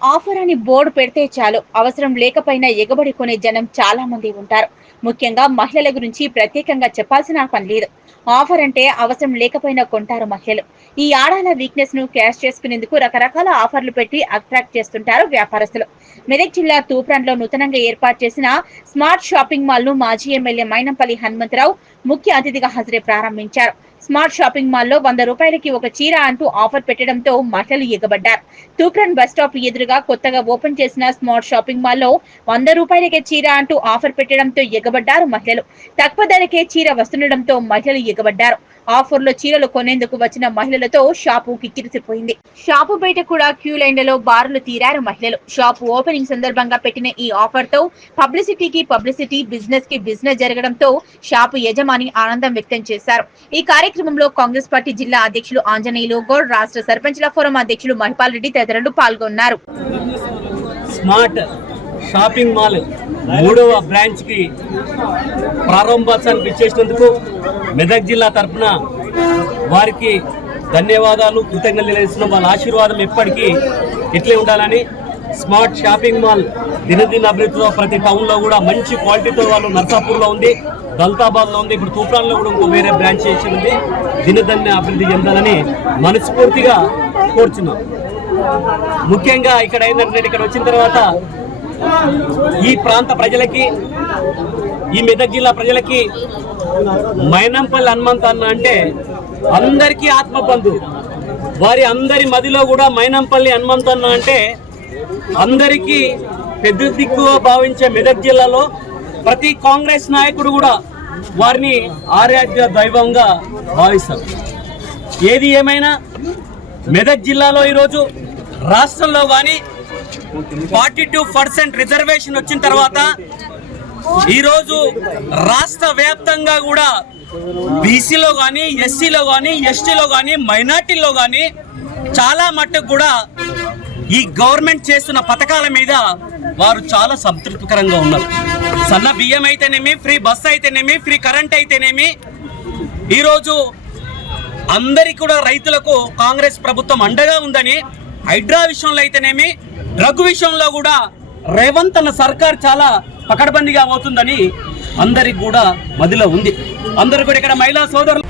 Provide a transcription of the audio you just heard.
Offer అని board పెడితే చాలు అవసరం లేకపోయినా ఎగబడి కొనే జనం చాలా మంది ఉంటారు. ముఖ్యంగా మహిళల గురించి ప్రత్యేకంగా చెప్పాల్సిన పని లేదు. ఆఫర్ అంటే అవసరం లేకపోయినా కొంటారు మహిళలు. ఈ ఆడాల వీక్నెస్ను క్యాష్ చేసుకునేందుకు రకరకాల ఆఫర్లు పెట్టి అట్రాక్ట్ చేస్తుంటారు వ్యాపారస్తులు. మెదక్ జిల్లా తూప్రాన్లో నూతనంగా ఏర్పాటు చేసిన స్మార్ట్ షాపింగ్ మాల్ను మాజీ ఎమ్మెల్యే మైనంపల్లి హనుమంతరావు ముఖ్య అతిథిగా హాజరై ప్రారంభించారు. స్మార్ట్ షాపింగ్ మాల్లో వంద రూపాయలకి ఒక చీర అంటూ ఆఫర్ పెట్టడంతో మహిళలు ఎగబడ్డారు తూప్రాన్ బస్ స్టాప్ ఎదురుగా కొత్తగా ఓపెన్ చేసిన స్మార్ట్ షాపింగ్ మాల్లో వంద రూపాయలకే చీర అంటూ ఆఫర్ పెట్టడంతో ఎగబడ్డారు మహిళలు. తక్కువ ధరకే చీర వస్తుండడంతో మహిళలు ఎగబడ్డారు. ఆఫర్లో చీరలు కొనేందుకు వచ్చిన మహిళలతో షాపు కిక్కిరిసిపోయింది. షాపు బయట కూడా క్యూ లైన్లలో బారులు తీరారు మహిళలు. షాపు ఓపెనింగ్ సందర్భంగా పెట్టిన ఈ ఆఫర్తో పబ్లిసిటీకి పబ్లిసిటీ బిజినెస్కి బిజినెస్ జరగడంతో షాపు యజమాని ఆనందం వ్యక్తం చేశారు. ఈ కార్యక్రమంలో కాంగ్రెస్ పార్టీ జిల్లా అధ్యక్షులు ఆంజనేయులు గౌడ్ రాష్ట్ర సర్పంచ్ల ఫోరం అధ్యక్షులు మహిపాల్ రెడ్డి తదితరులు పాల్గొన్నారు. స్మార్ట్ షాపింగ్ మాల్ మూడవ బ్రాంచ్కి ప్రారంభోత్సవానికి ఇచ్చేసినందుకు మెదక్ జిల్లా తరఫున వారికి ధన్యవాదాలు కృతజ్ఞతలు తెలియజేస్తున్నాం. వాళ్ళ ఆశీర్వాదం ఎప్పటికీ ఇట్లే ఉండాలని స్మార్ట్ షాపింగ్ మాల్ దినదిన అభివృద్ధిలో ప్రతి టౌన్లో కూడా మంచి క్వాలిటీతో వాళ్ళు నర్సాపూర్లో ఉంది దల్తాబాద్లో ఉంది ఇప్పుడు తూప్రాన్లో కూడా ఇంకో వేరే బ్రాంచ్ చేసి ఉంది. దినదిన అభివృద్ధి చెందాలని మనస్ఫూర్తిగా కోరుచున్నాం. ముఖ్యంగా ఇక్కడ ఏంటంటే ఇక్కడ వచ్చిన తర్వాత ఈ ప్రాంత ప్రజలకి ఈ మెదక్ జిల్లా ప్రజలకి మైనంపల్లి హనుమంత్ అన్న అంటే అందరికీ ఆత్మబంధు. వారి అందరి మదిలో కూడా మైనంపల్లి హనుమంత్ అన్న అంటే అందరికీ పెద్ద దిక్కుగా భావించే మెదక్ జిల్లాలో ప్రతి కాంగ్రెస్ నాయకుడు కూడా వారిని ఆరాధ్య దైవంగా భావిస్తారు. ఏది ఏమైనా మెదక్ జిల్లాలో ఈరోజు రాష్ట్రంలో కానీ ఫార్టీ టూ పర్సెంట్ రిజర్వేషన్ వచ్చిన తర్వాత ఈరోజు రాష్ట్ర వ్యాప్తంగా కూడా బీసీలో కానీ ఎస్సీలో కానీ ఎస్టీలో కానీ మైనార్టీలో కానీ చాలా మట్టుకు కూడా ఈ గవర్నమెంట్ చేస్తున్న పథకాల మీద వారు చాలా సంతృప్తికరంగా ఉన్నారు. సన్న బియ్యం అయితేనేమి ఫ్రీ బస్ అయితేనేమి ఫ్రీ కరెంట్ అయితేనేమి ఈరోజు అందరికీ కూడా రైతులకు కాంగ్రెస్ ప్రభుత్వం అండగా ఉందని హైడ్రా విషయంలో అయితేనేమి డ్రగ్ విషయంలో కూడా రేవంత్ అన్న సర్కార్ చాలా పకడ్బందీగా అవుతుందని అందరికి కూడా మదిలో ఉంది. అందరు కూడా ఇక్కడ మహిళా సోదరులు